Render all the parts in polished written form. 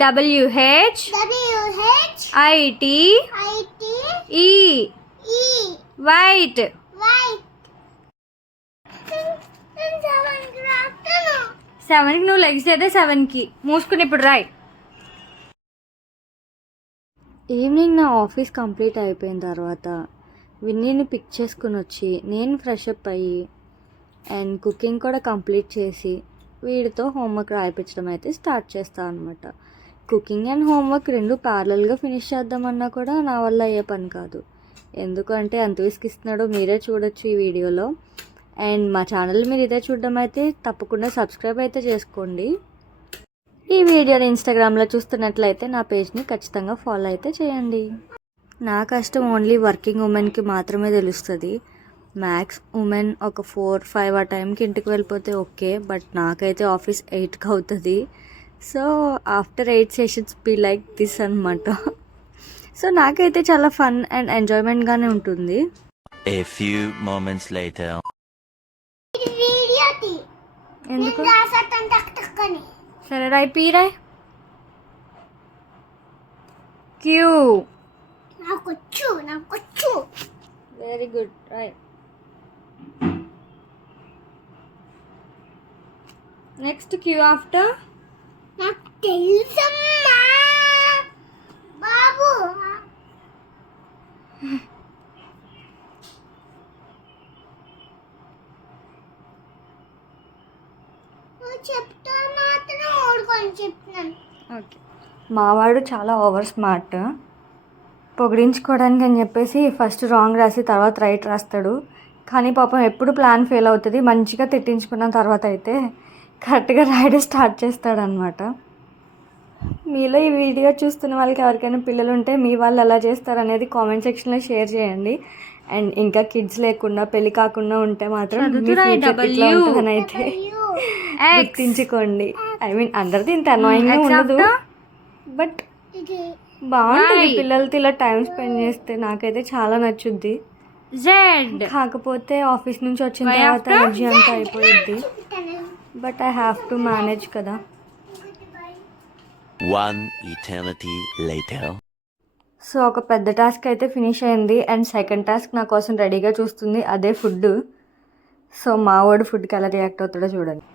WH IT E white. 7కి నువ్వు legs అయితే 7కి మూసుకుని ఇప్పుడు రాయ్. ఈవినింగ్ నా ఆఫీస్ కంప్లీట్ అయిపోయిన తర్వాత విన్నీని పిక్ చేసుకుని వచ్చి నేను ఫ్రెష్ అప్ అయ్యి అండ్ కుకింగ్ కూడా కంప్లీట్ చేసి వీడితో హోంవర్క్ రాయిపించడం అయితే స్టార్ట్ చేస్తాను అనమాట. కుకింగ్ అండ్ హోంవర్క్ రెండు ప్యారలల్గా ఫినిష్ చేద్దామన్నా కూడా నా వల్ల అయ్యే పని కాదు. ఎందుకంటే ఎంత విసిగిస్తున్నాడో మీరే చూడొచ్చు ఈ వీడియోలో. అండ్ మా ఛానల్ మీరు ఇదే చూడడం అయితే తప్పకుండా సబ్స్క్రైబ్ అయితే చేసుకోండి. ఈ వీడియోని ఇన్స్టాగ్రామ్లో చూస్తున్నట్లయితే నా పేజ్ని ఖచ్చితంగా ఫాలో అయితే చేయండి. నా కష్టం ఓన్లీ వర్కింగ్ ఉమెన్కి మాత్రమే తెలుస్తుంది. మ్యాక్స్ ఉమెన్ ఒక 4-5 ఆ టైంకి ఇంటికి వెళ్ళిపోతే ఓకే, బట్ నాకైతే ఆఫీస్ 8కి అవుతుంది. So after 8 sessions be like this అనమాట. సో నాకైతే చాలా ఫన్ అండ్ ఎంజాయ్మెంట్గానే ఉంటుంది. ఎందుకు సరే రాయ్ పీ రాయ్. క్యూ వెరీ గుడ్ రాయ్. నెక్స్ట్ క్యూ ఆఫ్టర్ నాకు తెలుసమ్మా బాబు. చెప్తా మాత్రం ఓడుకొని చెప్తున్నాను. ఓకే, మావాడు చాలా ఓవర్ స్మార్ట్. పొగిడించుకోవడానికి అని చెప్పేసి ఫస్ట్ రాంగ్ రాసి తర్వాత రైట్ రాస్తాడు. కానీ పాపం ఎప్పుడు ప్లాన్ ఫెయిల్ అవుతుంది. మంచిగా తిట్టించుకున్న తర్వాత అయితే కరెక్ట్గా రాయడం స్టార్ట్ చేస్తాడనమాట. మీలో ఈ వీడియో చూస్తున్న వాళ్ళకి ఎవరికైనా పిల్లలు ఉంటే మీ వాళ్ళు ఎలా చేస్తారనేది కామెంట్ సెక్షన్లో షేర్ చేయండి. అండ్ ఇంకా కిడ్స్ లేకుండా పెళ్ళి కాకుండా ఉంటే మాత్రం ఉంటుందని అయితే గుర్తించుకోండి. ఐ మీన్ అందరిది ఇంత అనాయింగ్గా ఉండదు, బట్ బాగుంటుంది పిల్లలతో ఇలా టైం స్పెండ్ చేస్తే. నాకైతే చాలా నచ్చుద్ది. కాకపోతే ఆఫీస్ నుంచి వచ్చిన తర్వాత ఎనర్జీ అంతా అయిపోయింది, but I have to manage కదా. సో ఒక పెద్ద టాస్క్ అయితే ఫినిష్ అయింది అండ్ సెకండ్ టాస్క్ నా కోసం రెడీగా చూస్తుంది, అదే ఫుడ్. సో మా వాడు ఫుడ్కి ఎలా రియాక్ట్ అవుతాడో చూడండి.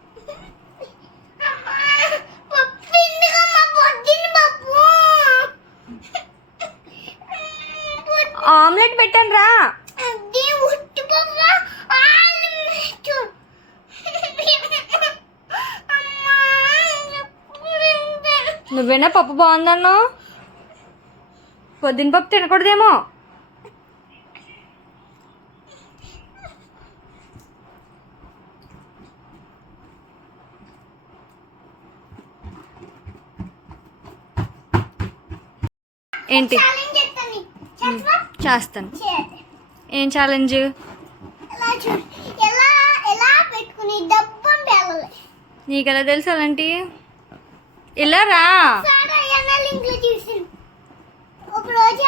ఆమ్లెట్ పెట్టాను రా. నువ్వేనా పప్పు బాగుందన్నా? పొద్దున్న పప్పు తినకూడదేమో. ఏంటి చేస్తాను? ఏం ఛాలెంజ్? నీకెలా తెలుసు అలాంటి? ఇలా రా. ఒక రోజు